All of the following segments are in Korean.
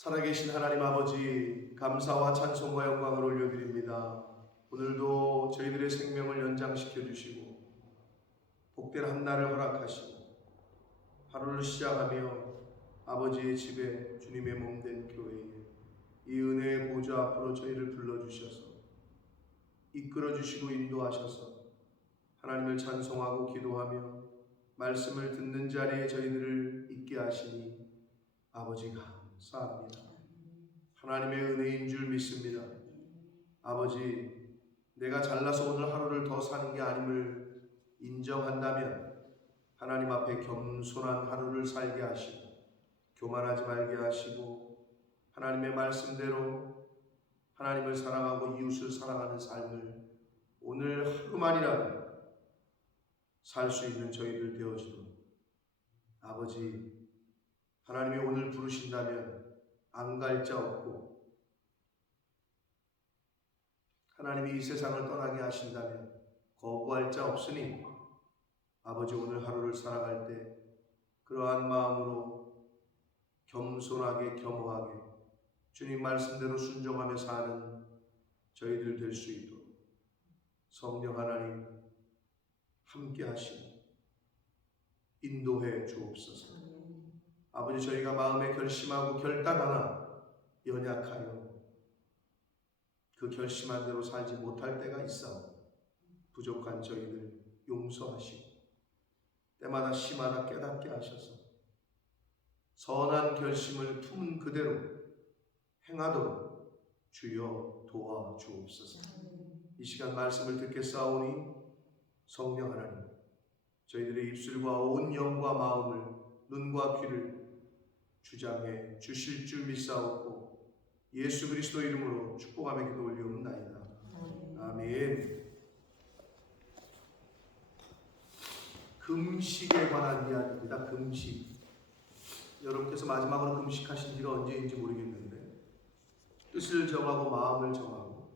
살아계신 하나님 아버지, 감사와 찬송과 영광을 올려드립니다. 오늘도 저희들의 생명을 연장시켜 주시고 복된 한날을 허락하시고 하루를 시작하며 아버지의 집에 주님의 몸된 교회에 이 은혜의 보좌 앞으로 저희를 불러주셔서 이끌어주시고 인도하셔서 하나님을 찬송하고 기도하며 말씀을 듣는 자리에 저희들을 있게 하시니 아버지 감사합니다. 하나님의 은혜인 줄 믿습니다. 아버지, 내가 잘나서 오늘 하루를 더 사는 게 아님을 인정한다면 하나님 앞에 겸손한 하루를 살게 하시고 교만하지 말게 하시고 하나님의 말씀대로 하나님을 사랑하고 이웃을 사랑하는 삶을 오늘 하루만이라도 살 수 있는 저희들 되어지도록 아버지, 하나님이 오늘 부르신다면 안 갈 자 없고 하나님이 이 세상을 떠나게 하신다면 거부할 자 없으니 아버지, 오늘 하루를 살아갈 때 그러한 마음으로 겸손하게 겸허하게 주님 말씀대로 순종하며 사는 저희들 될 수 있도록 성령 하나님 함께 하시고 인도해 주옵소서. 아버지, 저희가 마음에 결심하고 결단 하나 연약하여 그 결심한 대로 살지 못할 때가 있어 부족한 저희들 용서하시고 때마다 시마다 깨닫게 하셔서 선한 결심을 품은 그대로 행하도록 주여 도와주옵소서. 이 시간 말씀을 듣겠사오니 성령 하나님, 저희들의 입술과 온 영과 마음을 눈과 귀를 주장해 주실 줄 믿사옵고 예수 그리스도 이름으로 축복하며 기도 올리옵나이다. 아멘. 금식에 관한 이야기입니다. 금식. 여러분께서 마지막으로 금식하신 지가 언제인지 모르겠는데 뜻을 정하고 마음을 정하고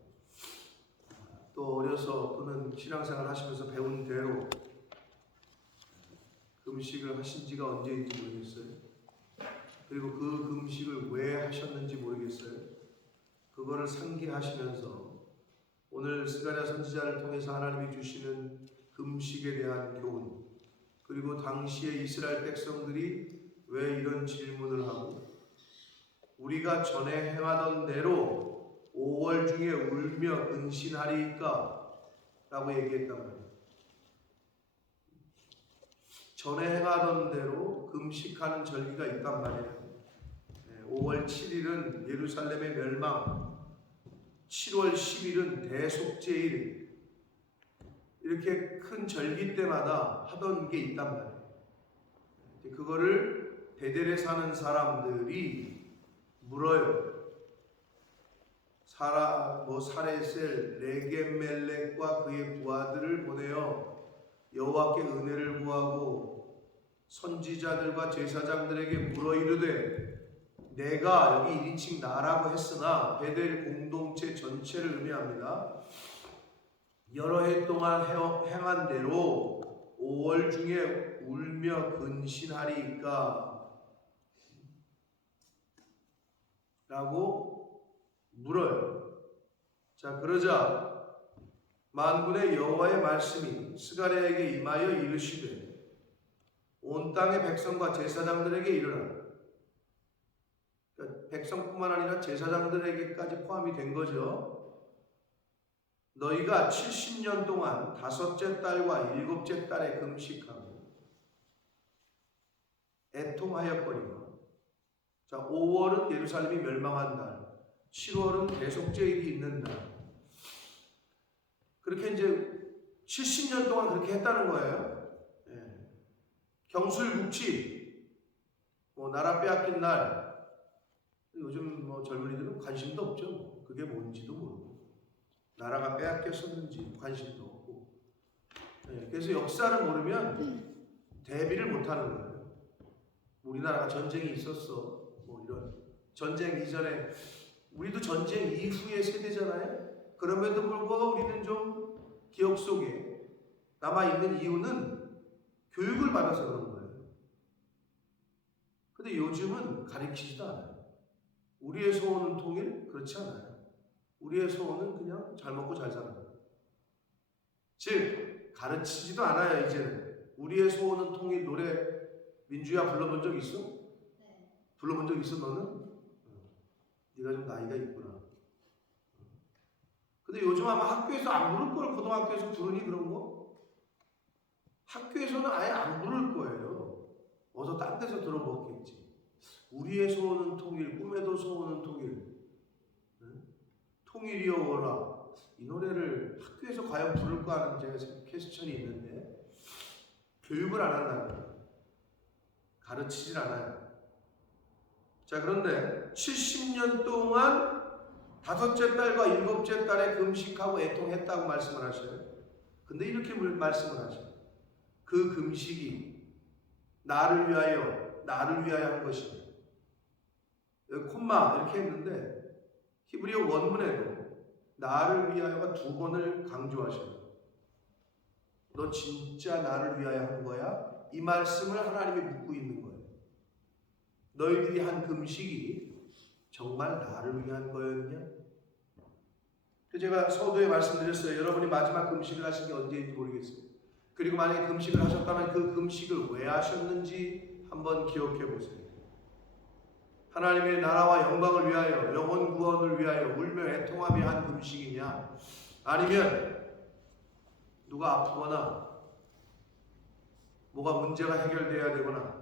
또 어려서 또는 신앙생활 하시면서 배운 대로 금식을 하신 지가 언제인지 모르겠어요. 그리고 그 금식을 왜 하셨는지 모르겠어요. 그거를 상기하시면서 오늘 스가랴 선지자를 통해서 하나님이 주시는 금식에 대한 교훈, 그리고 당시의 이스라엘 백성들이 왜 이런 질문을 하고 우리가 전에 행하던 대로 5월 중에 울며 근신하리이까? 라고 얘기했단 말이에요. 전에 행하던 대로 금식하는 절기가 있단 말이에요. 5월 7일은 예루살렘의 멸망, 7월 10일은 대속죄일, 이렇게 큰 절기 때마다 하던 게 있단 말이에요. 그거를 베델에 사는 사람들이 물어요. 사레셀, 레겜멜렉과 그의 부하들을 보내어 여호와께 은혜를 구하고 선지자들과 제사장들에게 물어 이르되 내가 여기 1인칭 나라고 했으나 베델 공동체 전체를 의미합니다. 여러 해 동안 행한 대로 5월 중에 울며 근신하리이까? 라고 물어요. 자, 그러자 만군의 여호와의 말씀이 스가랴에게 임하여 이르시되 온 땅의 백성과 제사장들에게 이르라. 그러니까 백성뿐만 아니라 제사장들에게까지 포함이 된 거죠. 너희가 70년 동안 5째 달과 7째 달에 금식하고 애통하였거니와. 자, 5월은 예루살렘이 멸망한 달, 7월은 대속죄일이 있는 날. 그렇게 이제 70년 동안 그렇게 했다는 거예요. 예. 경술국치, 나라 빼앗긴 날. 요즘 젊은이들은 관심도 없죠. 그게 뭔지도 모르고 나라가 빼앗겼었는지 관심도 없고. 예. 그래서 역사를 모르면 대비를 못하는 거예요. 우리나라가 전쟁이 있었어. 이런 전쟁 이전에 우리도 전쟁 이후의 세대잖아요. 그럼에도 불구하고 우리는 좀 기억 속에 남아있는 이유는 교육을 받아서 그런 거예요. 근데 요즘은 가르치지도 않아요. 우리의 소원은 통일? 그렇지 않아요. 우리의 소원은 그냥 잘 먹고 잘 사는 거예요. 즉 가르치지도 않아요. 이제는 우리의 소원은 통일 노래 민주야 불러본 적 있어? 네. 불러본 적 있어 너는? 네가 좀 나이가 있구나. 근데 요즘 아마 학교에서 안 부를 걸. 고등학교에서 부르니 그런 거? 학교에서는 아예 안 부를 거예요. 어서 딴 데서 들어보겠지. 우리의 소원은 통일, 꿈에도 소원은 통일. 통일이여 오라. 이 노래를 학교에서 과연 부를까 하는 제가 퀘스천이 있는데 교육을 안 한다는 거예요. 가르치질 않아요. 자, 그런데 70년 동안 5째 딸과 7째 딸에 금식하고 애통했다고 말씀을 하셔요. 근데 이렇게 말씀을 하셔요. 그 금식이 나를 위하여 한 것이다. 여기 콤마 이렇게 했는데 히브리어 원문에도 나를 위하여가 2번을 강조하셔요. 너 진짜 나를 위하여 한 거야? 이 말씀을 하나님이 묻고 있는 거예요. 너희들이 한 금식이 정말 나를 위한 거였냐? 제가 서두에 말씀드렸어요. 여러분이 마지막 금식을 하신 게 언제인지 모르겠어요. 그리고 만약에 금식을 하셨다면 그 금식을 왜 하셨는지 한번 기억해 보세요. 하나님의 나라와 영광을 위하여, 영혼 구원을 위하여 울며 애통하며 한 금식이냐? 아니면 누가 아프거나 뭐가 문제가 해결돼야 되거나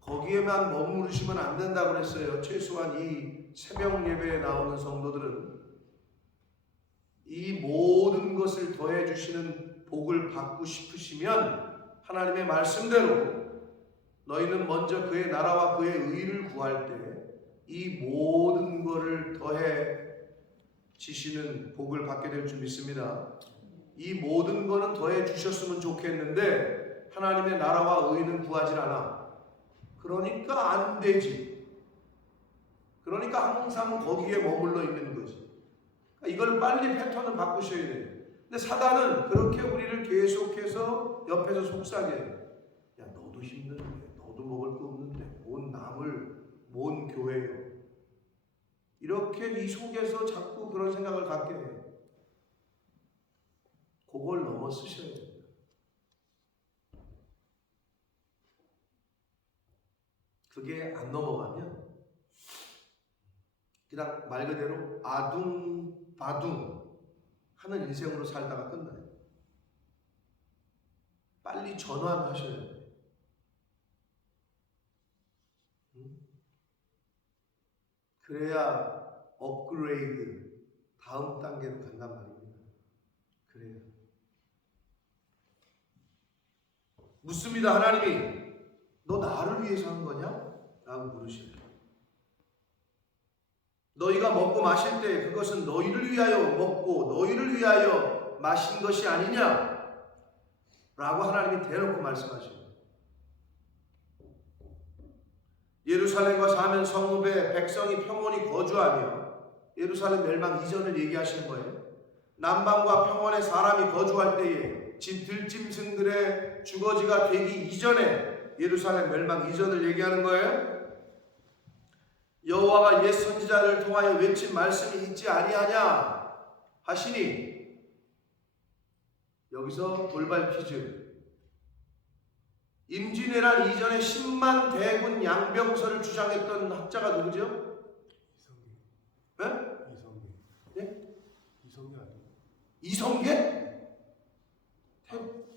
거기에만 머무르시면 안 된다고 그랬어요. 최소한 이 새벽 예배에 나오는 성도들은 이 모든 것을 더해 주시는 복을 받고 싶으시면 하나님의 말씀대로 너희는 먼저 그의 나라와 그의 의를 구할 때 이 모든 것을 더해 주시는 복을 받게 될 줄 믿습니다. 이 모든 것은 더해 주셨으면 좋겠는데 하나님의 나라와 의는 구하질 않아. 그러니까 안 되지. 그러니까 항상 거기에 머물러 있는 거지. 이걸 빨리 패턴을 바꾸셔야 돼요. 근데 사단은 그렇게 우리를 계속해서 옆에서 속삭여요. 야, 너도 힘든데, 너도 먹을 거 없는데, 뭔 교회요? 이렇게 이 속에서 자꾸 그런 생각을 갖게 해요. 그걸 넘어 쓰셔야 돼요. 그게 안 넘어가면 그냥 말 그대로 아둥바둥 하는 인생으로 살다가 끝나요. 빨리 전환하셔야 돼요. 그래야 업그레이드 다음 단계로 간단 말입니다. 그래요. 묻습니다. 하나님이 너 나를 위해서 한 거냐? 라고 물으시죠. 너희가 먹고 마실 때 그것은 너희를 위하여 먹고 너희를 위하여 마신 것이 아니냐? 라고 하나님이 대놓고 말씀하시죠. 예루살렘과 사면 성읍에 백성이 평온히 거주하며 예루살렘 멸망 이전을 얘기하시는 거예요. 남방과 평원에 사람이 거주할 때에 집 들짐승들의 주거지가 되기 이전에 예루살렘 멸망 이전을 얘기하는 거예요. 여호와가 옛 선지자를 통하여 외친 말씀이 있지 아니하냐 하시니 여기서 돌발 퀴즈. 임진왜란 이전에 10만 대군 양병설을 주장했던 학자가 누구죠? 이성계. 네? 이성계. 네? 이성계 아니에요? 이성계?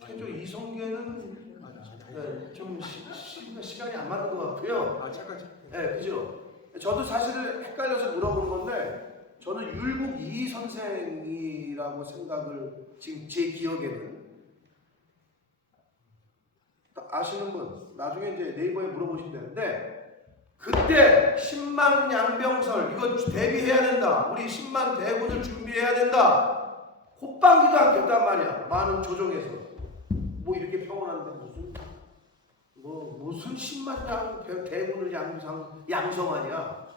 태조 이성계는 네, 좀 시간이 안 맞는 것 같고요. 잠깐. 네, 그죠? 저도 사실 헷갈려서 물어본 건데 저는 율곡 이희 선생이라고 생각을 지금 제 기억에는 아시는 분 나중에 이제 네이버에 물어보시면 되는데 그때 10만 양병설 이거 대비해야 된다. 우리 10만 대군을 준비해야 된다. 콧방귀도 않겠단 말이야. 많은 조정에서 뭐 이렇게 평온한데 무슨 10만 대군을 양성하냐.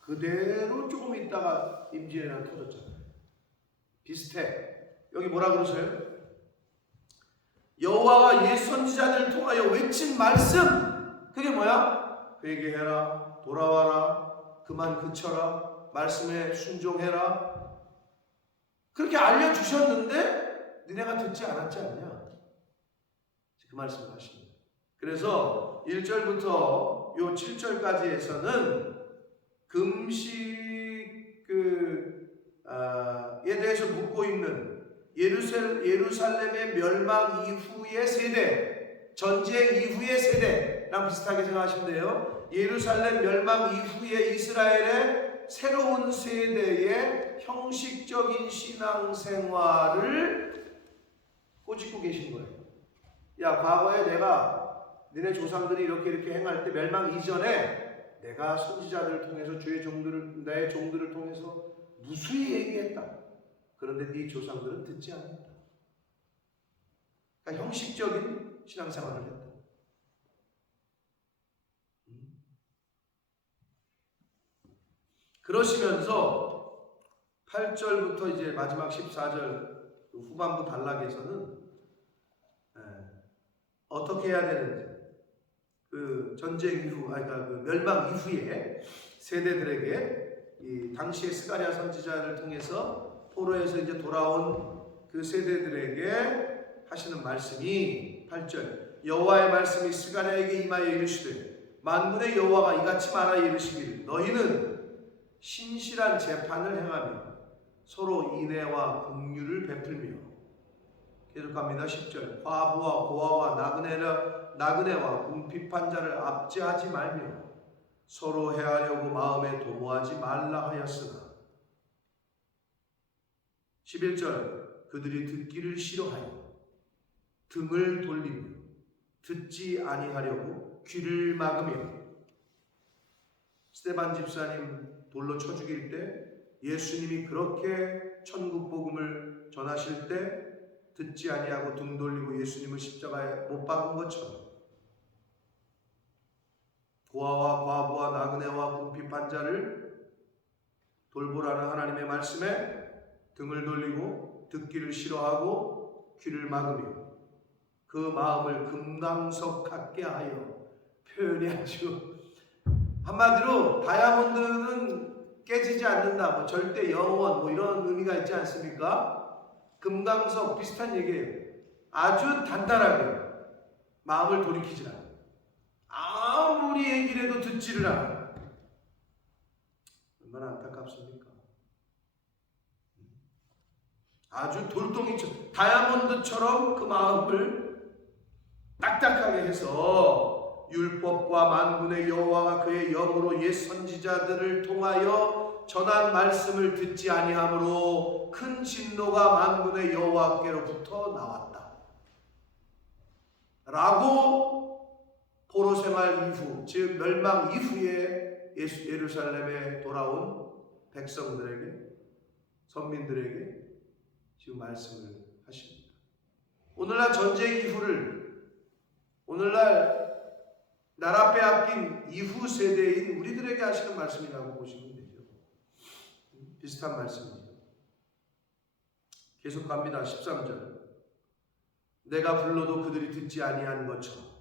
그대로 조금 있다가 임진왜란 터졌잖아요. 비슷해. 여기 뭐라 그러세요? 여호와가 옛 선지자들을 통하여 외친 말씀. 그게 뭐야? 회개해라, 돌아와라, 그만 그쳐라, 말씀에 순종해라. 그렇게 알려주셨는데 너네가 듣지 않았지 않냐? 그 말씀을 하십니다. 그래서 1절부터 요 7절까지에서는 금식에 대해서 묻고 있는 예루살렘의 멸망 이후의 세대, 전쟁 이후의 세대랑 비슷하게 생각하시면 돼요. 예루살렘 멸망 이후의 이스라엘의 새로운 세대의 형식적인 신앙생활을 꼬집고 계신 거예요. 야, 과거에 내가 너네 조상들이 이렇게 행할 때 멸망 이전에 내가 선지자들을 통해서 내 종들을 통해서 무수히 얘기했다. 그런데 네 조상들은 듣지 않았다. 그러니까 형식적인 신앙생활을 했다. 그러시면서 8절부터 이제 마지막 14절 후반부 단락에서는 어떻게 해야 되는지, 그 전쟁 이후, 그러니까 그 멸망 이후에 세대들에게 이 당시의 스가랴 선지자를 통해서 포로에서 이제 돌아온 그 세대들에게 하시는 말씀이 8절, 여호와의 말씀이 스가랴에게 임하여 이르시되 만군의 여호와가 이같이 말하여 이르시기를 너희는 신실한 재판을 행하며 서로 인애와 긍휼을 베풀며, 계속합니다. 10절, 과부와 고아와 나그네와 궁핍한 자를 압제하지 말며 서로 해하려고 마음에 도모하지 말라 하였으나, 11절, 그들이 듣기를 싫어하여 등을 돌리며 듣지 아니하려고 귀를 막으며. 스데반 집사님 돌로 쳐 죽일 때 예수님이 그렇게 천국 복음을 전하실 때 듣지 아니하고 등 돌리고 예수님을 십자가에 못 박은 것처럼 고아와 과부와 나그네와 궁핍한 자를 돌보라는 하나님의 말씀에 등을 돌리고 듣기를 싫어하고 귀를 막으며 그 마음을 금강석 같게 하여, 표현이 아주 한마디로 다이아몬드는 깨지지 않는다, 뭐 절대 영원, 뭐 이런 의미가 있지 않습니까? 금강석 비슷한 얘기예요. 아주 단단하게 마음을 돌이키지 않아. 아무리 얘기를 해도 듣지를 않아. 얼마나 안타깝습니까? 아주 돌덩이처럼, 다이아몬드처럼 그 마음을 딱딱하게 해서 율법과 만군의 여호와가 그의 영으로 옛 선지자들을 통하여 전한 말씀을 듣지 아니하므로 큰 진노가 만군의 여호와께로부터 나왔다 라고, 포로 생활 이후, 즉 멸망 이후에 예루살렘에 돌아온 백성들에게, 선민들에게 지금 말씀을 하십니다. 오늘날 전쟁 이후를, 오늘날 나라 빼앗긴 이후 세대인 우리들에게 하시는 말씀이라고 보시면 되죠. 비슷한 말씀이죠. 계속 갑니다. 13절, 내가 불러도 그들이 듣지 아니한 것처럼.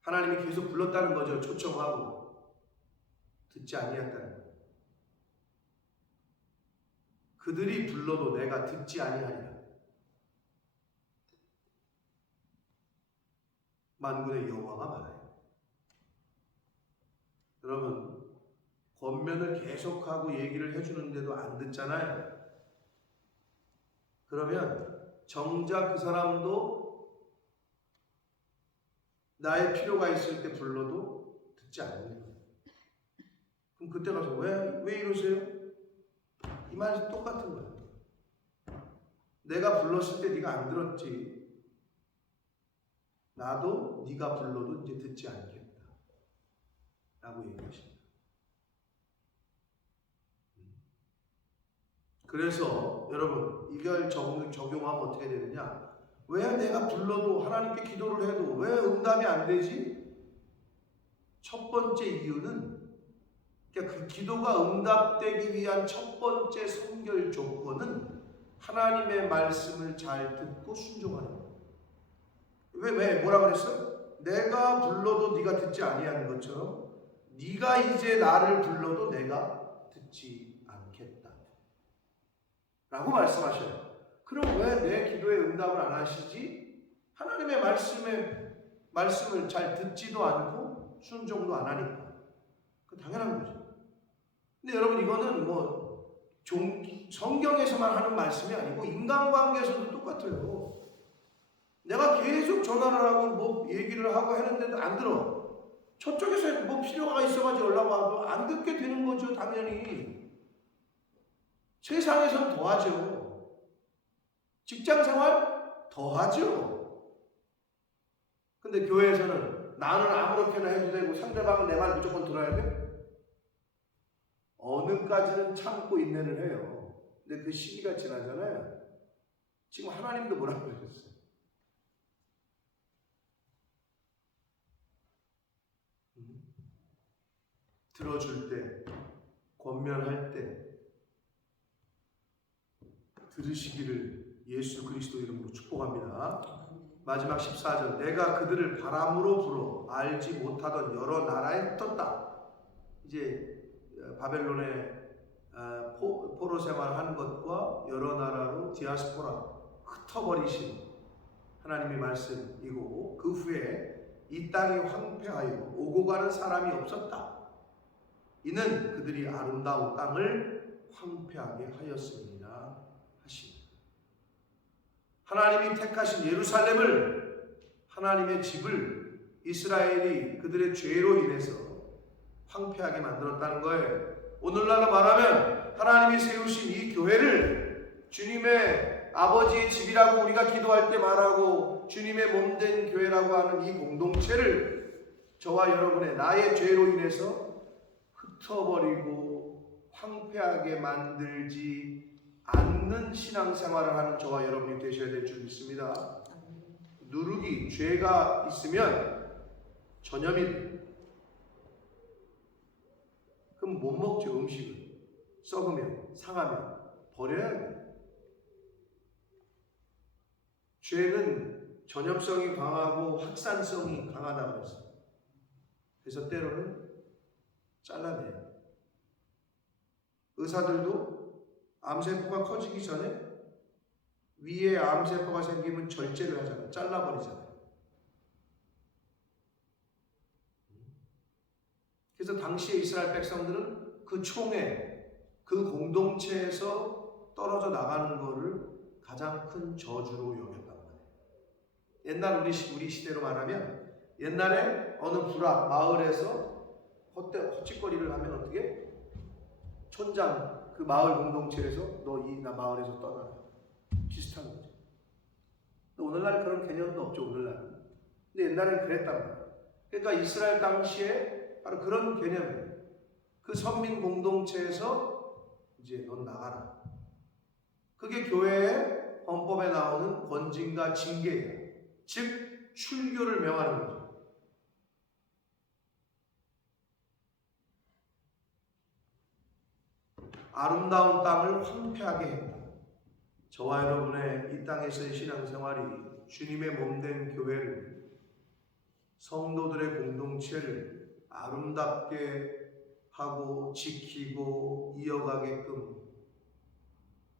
하나님이 계속 불렀다는 거죠. 초청하고 듣지 아니했다는 거예요. 그들이 불러도 내가 듣지 아니하리라. 만군의 여호와가 말해요. 여러분, 권면을 계속하고 얘기를 해주는데도 안 듣잖아요. 그러면 정작 그 사람도 나의 필요가 있을 때 불러도 듣지 않는 거예요. 그럼 그때 가서 왜 이러세요? 이 말이 똑같은 거예요. 내가 불렀을 때 네가 안 들었지. 나도 네가 불러도 이제 듣지 않겠다 라고 얘기하십니다. 그래서 여러분, 이걸 적용하면 어떻게 되느냐? 왜 내가 불러도, 하나님께 기도를 해도 왜 응답이 안 되지? 첫 번째 이유는, 그러니까 그 기도가 응답되기 위한 첫 번째 선결 조건은 하나님의 말씀을 잘 듣고 순종하는 거예요. 왜 뭐라 그랬어? 내가 불러도 네가 듣지 아니하는 것처럼 네가 이제 나를 불러도 내가 듣지 않겠다 라고 말씀하셔요. 그럼 왜 내 기도에 응답을 안 하시지? 하나님의 말씀을 잘 듣지도 않고 순종도 안 하니까. 그 당연한 거죠. 근데 여러분 이거는 성경에서만 하는 말씀이 아니고 인간관계에서도 똑같아요. 내가 계속 전화를 하고 얘기를 하고 했는데도 안 들어. 저쪽에서 필요가 있어가지고 연락 와도 안 듣게 되는 거죠. 당연히. 세상에선 더하죠. 직장생활 더하죠. 근데 교회에서는 나는 아무렇게나 해도 되고 상대방은 내 말 무조건 들어야 돼? 어느까지는 참고 인내를 해요. 근데 그 시기가 지나잖아요. 지금 하나님도 뭐라고 그러셨어요? 들어줄 때, 권면할 때 들으시기를 예수 그리스도 이름으로 축복합니다. 마지막 14절, 내가 그들을 바람으로 불어 알지 못하던 여러 나라에 흩었다. 이제 바벨론의 포로 생활하는 것과 여러 나라로 디아스포라 흩어버리신 하나님의 말씀이고, 그 후에 이 땅이 황폐하여 오고 가는 사람이 없었다. 이는 그들이 아름다운 땅을 황폐하게 하였습니다 하십니다. 하나님이 택하신 예루살렘을, 하나님의 집을 이스라엘이 그들의 죄로 인해서 황폐하게 만들었다는 거예요. 오늘날로 말하면 하나님이 세우신 이 교회를 주님의 아버지의 집이라고 우리가 기도할 때 말하고 주님의 몸된 교회라고 하는 이 공동체를 저와 여러분의 나의 죄로 인해서 흩어버리고 황폐하게 만들지 않는 신앙생활을 하는 저와 여러분이 되셔야 될 줄 믿습니다. 누룩이, 죄가 있으면 전염이 돼요. 그럼 못 먹죠. 음식을 썩으면, 상하면 버려야 돼요. 죄는 전염성이 강하고 확산성이 강하다고 그랬어요. 그래서 때로는 잘라내요. 의사들도 암세포가 커지기 전에 위에 암세포가 생기면 절제를 하잖아요. 잘라버리잖아요. 그래서 당시에 이스라엘 백성들은 그 총에, 그 공동체에서 떨어져 나가는 것을 가장 큰 저주로 여겼단 말이에요. 옛날 우리 시대로 말하면, 옛날에 어느 부락 마을에서 헛짓거리를 하면 어떻게? 촌장, 그 마을 공동체에서 너 이 마을에서 떠나라. 비슷한 거죠. 오늘날 그런 개념도 없죠. 오늘날은. 근데 옛날엔 그랬단 말이에요. 그러니까 이스라엘 당시에 바로 그런 개념이에요. 그 선민 공동체에서 이제 넌 나가라. 그게 교회의 헌법에 나오는 권징과 징계예요. 즉 출교를 명하는 거죠. 아름다운 땅을 황폐하게 했다. 저와 여러분의 이 땅에서의 신앙생활이 주님의 몸된 교회를, 성도들의 공동체를 아름답게 하고 지키고 이어가게끔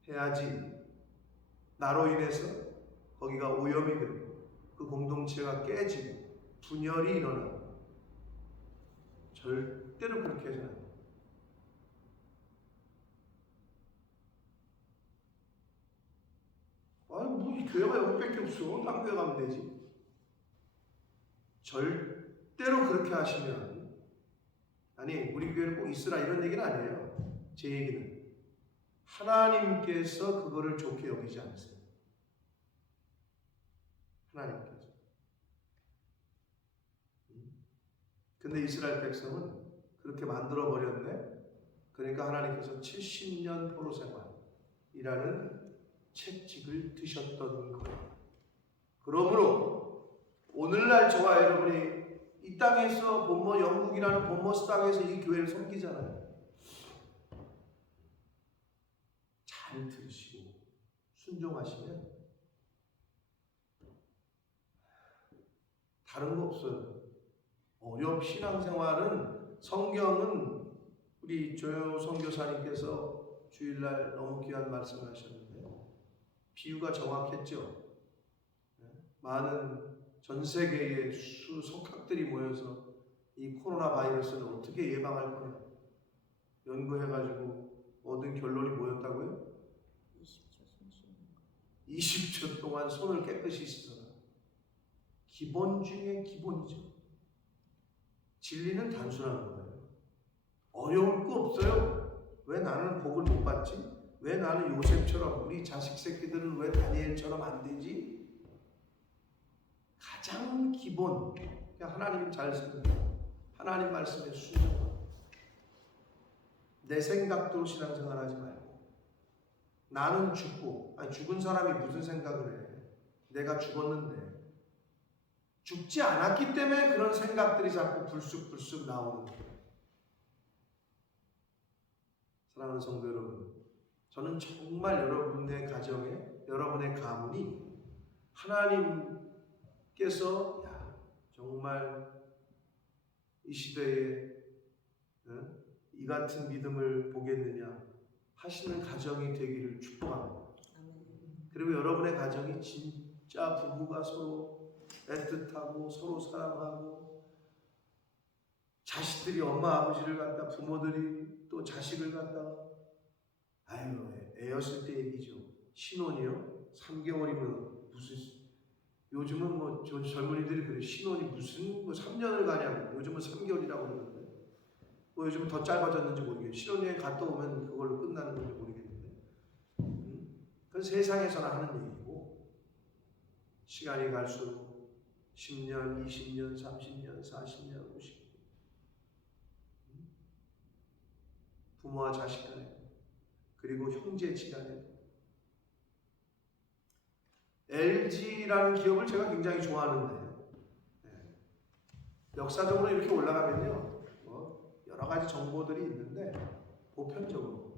해야지, 나로 인해서 거기가 오염이 되고 그 공동체가 깨지고 분열이 일어나고, 절대로 그렇게 해서는 안 돼요. 아니 뭐 교회가 여기밖에 없어. 딴 교회 가면 되지. 절대로 그렇게 하시면, 아니 우리 교회는 꼭 있으라 이런 얘기는 아니에요. 제 얘기는 하나님께서 그거를 좋게 여기지 않으세요. 하나님께서. 근데 이스라엘 백성은 그렇게 만들어 버렸네. 그러니까 하나님께서 70년 포로 생활이라는 채찍을 드셨던 거예요. 그러므로 오늘날 저와 여러분이 이 땅에서 영국이라는 본머스 땅에서 이 교회를 섬기잖아요. 잘 들으시고 순종하시면 다른 거 없어요. 신앙생활은 성경은 우리 조효 선교사님께서 주일날 너무 귀한 말씀을 하셨는데 비유가 정확했죠. 많은 전 세계의 석학들이 모여서 이 코로나 바이러스를 어떻게 예방할 거냐 연구해가지고 얻은 결론이 뭐였다고요? 20초 동안 손을 깨끗이 씻어라. 기본 중에 기본이죠. 진리는 단순한 거예요. 어려울 거 없어요. 왜 나는 복을 못 받지? 왜 나는 요셉처럼 우리 자식 새끼들은 왜 다니엘처럼 안 되지? 가장 기본 하나님 잘 쓰는 하나님 말씀에 순종하고 내 생각대로 신앙생활하지 말고 나는 죽고 죽은 사람이 무슨 생각을 해? 내가 죽었는데 죽지 않았기 때문에 그런 생각들이 자꾸 불쑥불쑥 나오는 거예요. 사랑하는 성도 여러분, 저는 정말 여러분의 가정에 여러분의 가문이 하나님께서 정말 이 시대에 이 같은 믿음을 보겠느냐 하시는 가정이 되기를 축복합니다. 그리고 여러분의 가정이 진짜 부부가 서로 애틋하고 서로 사랑하고 자식들이 엄마 아버지를 갖다 부모들이 또 자식을 갖다가 애였을 때 얘기죠. 신혼이요? 3개월이면 무슨 요즘은 뭐 젊은이들이 그래 신혼이 무슨 3년을 가냐고 요즘은 3개월이라고 그러는데 뭐 요즘은 더 짧아졌는지 모르겠어요. 신혼여행 갔다 오면 그걸로 끝나는 건지 모르겠는데 그건 세상에서나 하는 얘기고 시간이 갈수록 10년, 20년, 30년, 40년, 50년 부모와 자식 간에 그리고 형제지간에 LG라는 기업을 제가 굉장히 좋아하는데 역사적으로 이렇게 올라가면요 여러 가지 정보들이 있는데 보편적으로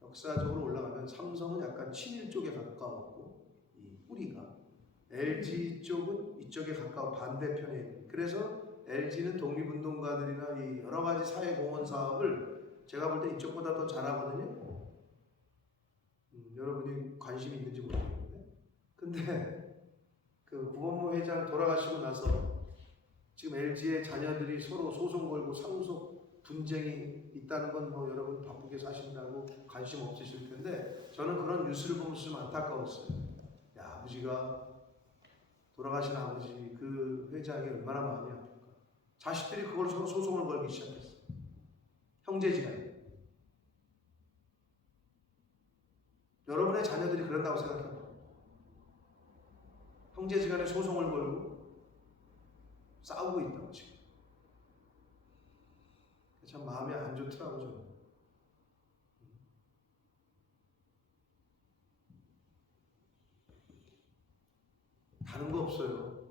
역사적으로 올라가면 삼성은 약간 친일 쪽에 가까웠고 이 뿌리가 LG 쪽은 이쪽에 가까워 반대편에 그래서 LG는 독립운동가들이나 이 여러 가지 사회공헌 사업을 제가 볼 때 이쪽보다 더 잘하거든요. 여러분이 관심이 있는지 모르겠는데 근데 그 구본모 회장 돌아가시고 나서 지금 LG의 자녀들이 서로 소송 걸고 상속 분쟁이 있다는 건 뭐 여러분 바쁘게 사신다고 관심 없으실 텐데 저는 그런 뉴스를 보면서 좀 안타까웠어요. 아버지가 돌아가신 아버지 그 회장이 얼마나 마음이 아플까. 자식들이 그걸 서로 소송을 걸기 시작했어요. 형제지간에. 여러분의 자녀들이 그런다고 생각해요. 형제지간에 소송을 걸고 싸우고 있다고 지금. 참 마음이 안 좋더라고 저는. 다른 거 없어요.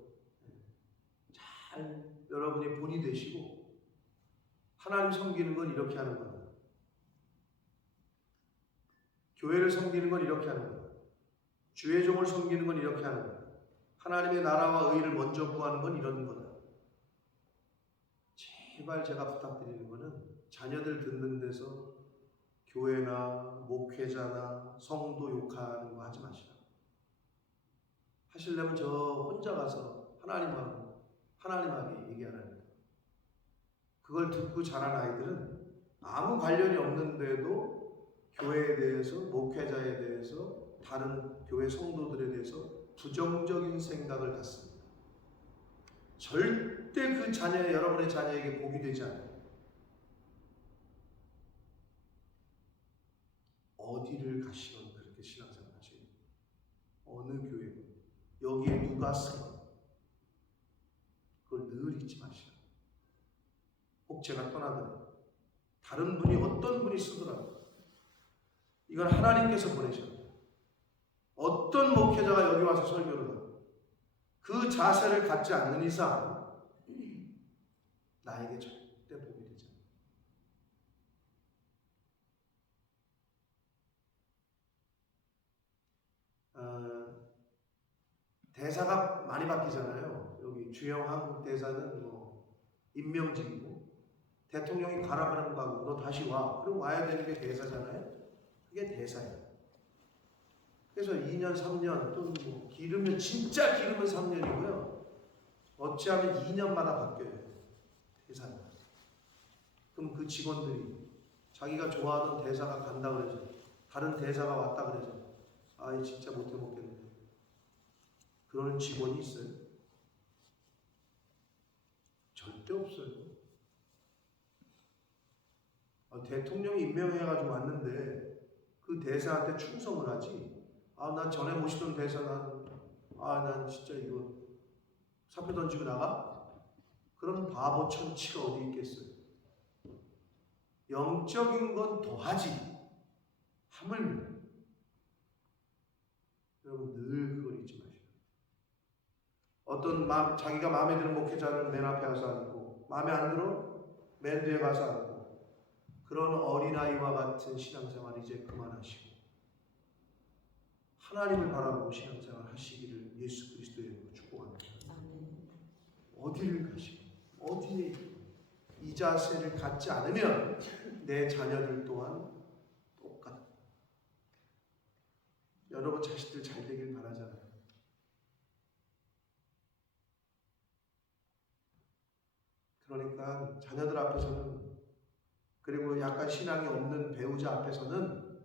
잘 여러분이 본이 되시고 하나님 섬기는 건 이렇게 하는 거야. 교회를 섬기는 건 이렇게 하는 거야. 주의 종을 섬기는 건 이렇게 하는 거야. 하나님의 나라와 의를 먼저 구하는 건 이런 거다. 제발 제가 부탁드리는 거는 자녀들 듣는 데서 교회나 목회자나 성도 욕하는 거 하지 마시라. 하시려면 저 혼자 가서 하나님하게 얘기하라는 거예요. 그걸 듣고 자란 아이들은 아무 관련이 없는데도 교회에 대해서, 목회자에 대해서, 다른 교회 성도들에 대해서 부정적인 생각을 갖습니다. 절대 그 자녀, 여러분의 자녀에게 복이 되지 않아요. 어디를 가시건 그렇게 신앙생활 하셔야 돼요. 어느 교회든 여기에 누가 쓰건 그걸 늘 잊지 마시라. 혹 제가 떠나더라도 다른 분이 어떤 분이 쓰더라도 이건 하나님께서 보내셨다. 어떤 목회자가 여기 와서 설교를 하고 그 자세를 갖지 않는 이상 나에게 절대 복이 되지 않아요. 대사가 많이 바뀌잖아요. 여기 주영 한국 대사는 뭐 임명직이고 대통령이 가라가는 거고 너 다시 와. 그럼 와야 되는 게 대사잖아요. 그게 대사예요. 그래서 2년, 3년 또는 뭐 길으면 진짜 길으면 3년이고요. 어찌하면 2년마다 바뀌어요. 대사가. 그럼 그 직원들이 자기가 좋아하는 대사가 간다 그래서 다른 대사가 왔다 그래서 아이 진짜 못해 먹겠는데 그러는 직원이 있어요? 절대 없어요. 대통령이 임명해가지고 왔는데 그 대사한테 충성을 하지. 난 전에 모시던 대사 난 진짜 이거 사표 던지고 나가? 그런 바보 천치가 어디 있겠어요? 영적인 건 더하지. 하물며. 여러분 늘 그걸 잊지 마시고. 자기가 마음에 드는 목회자를 맨 앞에 가서 앉고 마음에 안 들어? 맨 뒤에 가서 앉고 그런 어린아이와 같은 신앙생활 이제 그만하시고 하나님을 바라보고 신앙생활 하시기를 예수 그리스도의 이름으로 축복합니다. 어디를 가시고 어디에 이 자세를 갖지 않으면 내 자녀들 또한 똑같아. 여러분 자식들 잘 되길 바라잖아요. 그러니까 자녀들 앞에서는 그리고 약간 신앙이 없는 배우자 앞에서는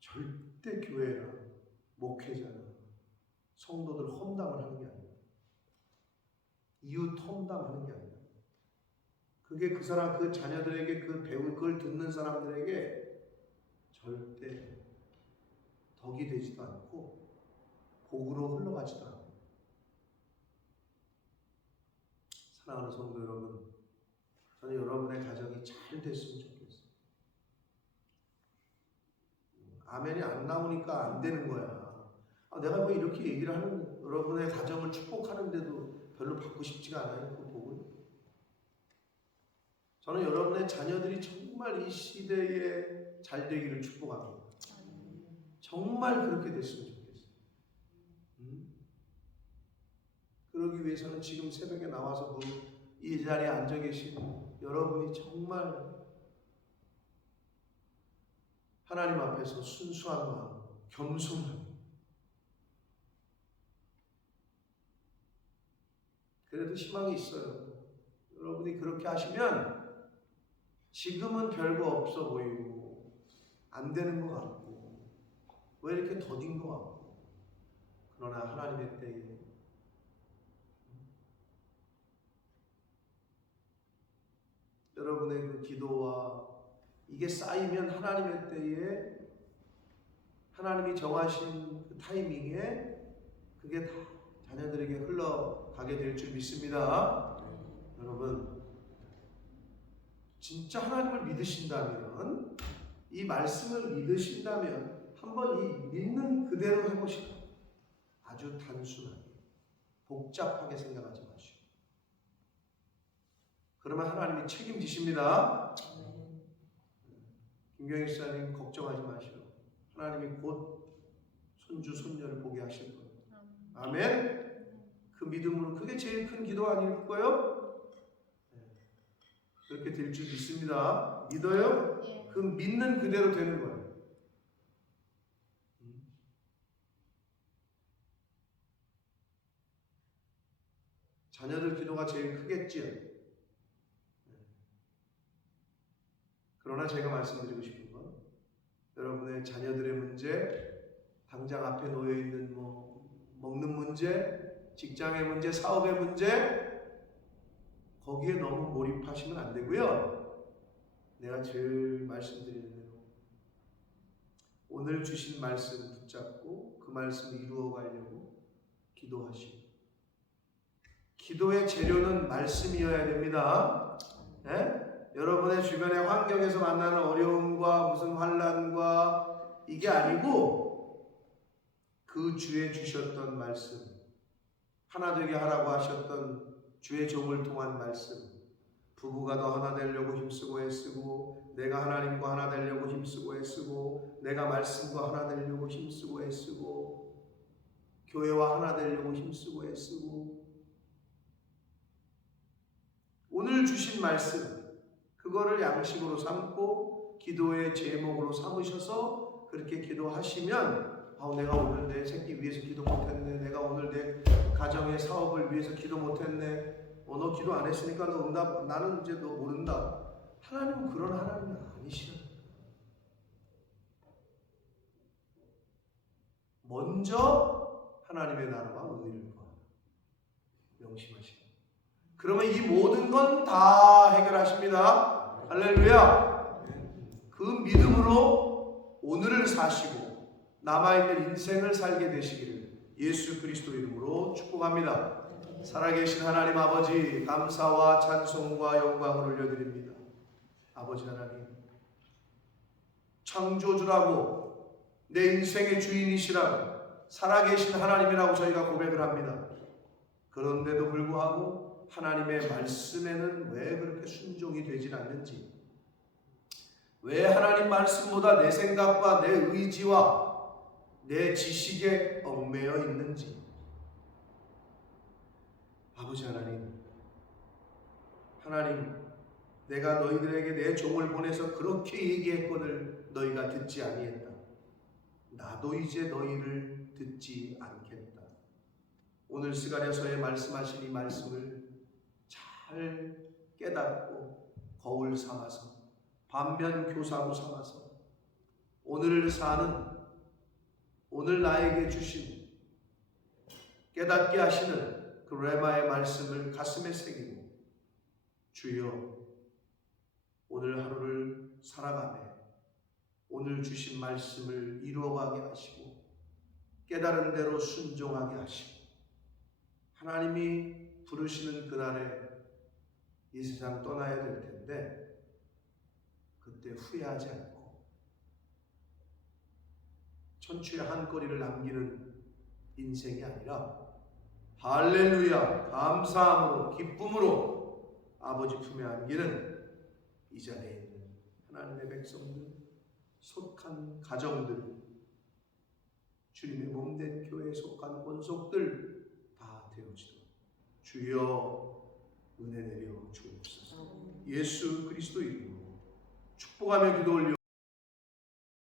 절대 교회나 목회자나 성도들 험담을 하는 게 아니에요. 이웃 험담하는 게 아니에요. 그게 그 사람, 그 자녀들에게 그걸 듣는 사람들에게 절대 덕이 되지도 않고 복으로 흘러가지도 않아요. 사랑하는 성도 여러분, 저는 여러분의 가정이 잘 됐으면 좋겠어요. 아멘이 안 나오니까 안 되는 거야. 내가 뭐 이렇게 얘기를 하는 여러분의 가정을 축복하는데도 별로 받고 싶지가 않아요. 그 복을. 저는 여러분의 자녀들이 정말 이 시대에 잘 되기를 축복합니다. 정말 그렇게 됐으면 좋겠어요. 그러기 위해서는 지금 새벽에 나와서 이 자리에 앉아 계신 여러분이 정말 하나님 앞에서 순수한 마음, 겸손함. 그래도 희망이 있어요. 여러분이 그렇게 하시면 지금은 별거 없어 보이고 안 되는 것 같고 왜 이렇게 더딘 것 같고 그러나 하나님의 때에 여러분의 그 기도와 이게 쌓이면 하나님의 때에 하나님이 정하신 그 타이밍에 그게 다 자녀들에게 흘러가게 될 줄 믿습니다. 여러분 진짜 하나님을 믿으신다면 이 말씀을 믿으신다면 한번 이 믿는 그대로 해보시고 아주 단순하게 복잡하게 생각하지 마시고 그러면 하나님이 책임지십니다. 김경희 목사님 걱정하지 마시고 하나님이 곧 손주 손녀를 보게 하실 거예요. 아멘. 그 믿음으로 그게 제일 큰 기도 아닐까요? 그렇게 될 줄 믿습니다. 믿어요? 그 믿는 그대로 되는 거예요. 자녀들 기도가 제일 크겠지요. 그러나 제가 말씀드리고 싶은 건 여러분의 자녀들의 문제, 당장 앞에 놓여 있는 먹는 문제, 직장의 문제, 사업의 문제 거기에 너무 몰입하시면 안 되고요. 내가 제일 말씀드리는 대로 오늘 주신 말씀 붙잡고 그 말씀을 이루어 가려고 기도하시고 기도의 재료는 말씀이어야 됩니다. 네? 여러분의 주변의 환경에서 만나는 어려움과 무슨 환난과 이게 아니고 그 주에 주셨던 말씀 하나 되게 하라고 하셨던 주의 종을 통한 말씀 부부가 더 하나 되려고 힘쓰고 애쓰고 내가 하나님과 하나 되려고 힘쓰고 애쓰고 내가 말씀과 하나 되려고 힘쓰고 애쓰고 교회와 하나 되려고 힘쓰고 애쓰고 오늘 주신 말씀 그거를 양식으로 삼고 기도의 제목으로 삼으셔서 그렇게 기도하시면 내가 오늘 내 새끼 위해서 기도 못했네. 내가 오늘 내 가정의 사업을 위해서 기도 못했네. 너 기도 안 했으니까 너 응답, 나는 이제 너 모른다. 하나님은 그런 하나님이 아니시라는 거예요. 먼저 하나님의 나라와 의를 구하라. 명심하시고. 그러면 이 모든 건 다 해결하십니다. 할렐루야. 그 믿음으로 오늘을 사시고 남아있는 인생을 살게 되시기를 예수 그리스도 이름으로 축복합니다. 살아계신 하나님 아버지, 감사와 찬송과 영광을 올려드립니다. 아버지 하나님, 창조주라고 내 인생의 주인이시라고 살아계신 하나님이라고 저희가 고백을 합니다. 그런데도 불구하고 하나님의 말씀에는 왜 그렇게 순종이 되질 않는지, 왜 하나님 말씀보다 내 생각과 내 의지와 내 지식에 얽매여 있는지, 아버지 하나님, 내가 너희들에게 내 종을 보내서 그렇게 얘기했거늘 너희가 듣지 아니했다. 나도 이제 너희를 듣지 않겠다. 오늘 스가랴서에 말씀하신 이 말씀을 잘 깨닫고 거울 삼아서 반면 교사로 삼아서 오늘을 사는, 오늘 나에게 주신 깨닫게 하시는 그 레마의 말씀을 가슴에 새기고, 주여 오늘 하루를 살아가며 오늘 주신 말씀을 이루어가게 하시고 깨달은 대로 순종하게 하시고, 하나님이 부르시는 그날에 이 세상 떠나야 될 텐데 그때 후회하지 않고 천추의 한 거리를 남기는 인생이 아니라 할렐루야 감사함으로 기쁨으로 아버지 품에 안기는 이 자리에 있는 하나님의 백성들, 속한 가정들, 주님의 몸된 교회에 속한 권속들 다 되어지도록 주여 은혜 내려 주옵소서. 예수 그리스도 이름으로 축복하며 기도 올려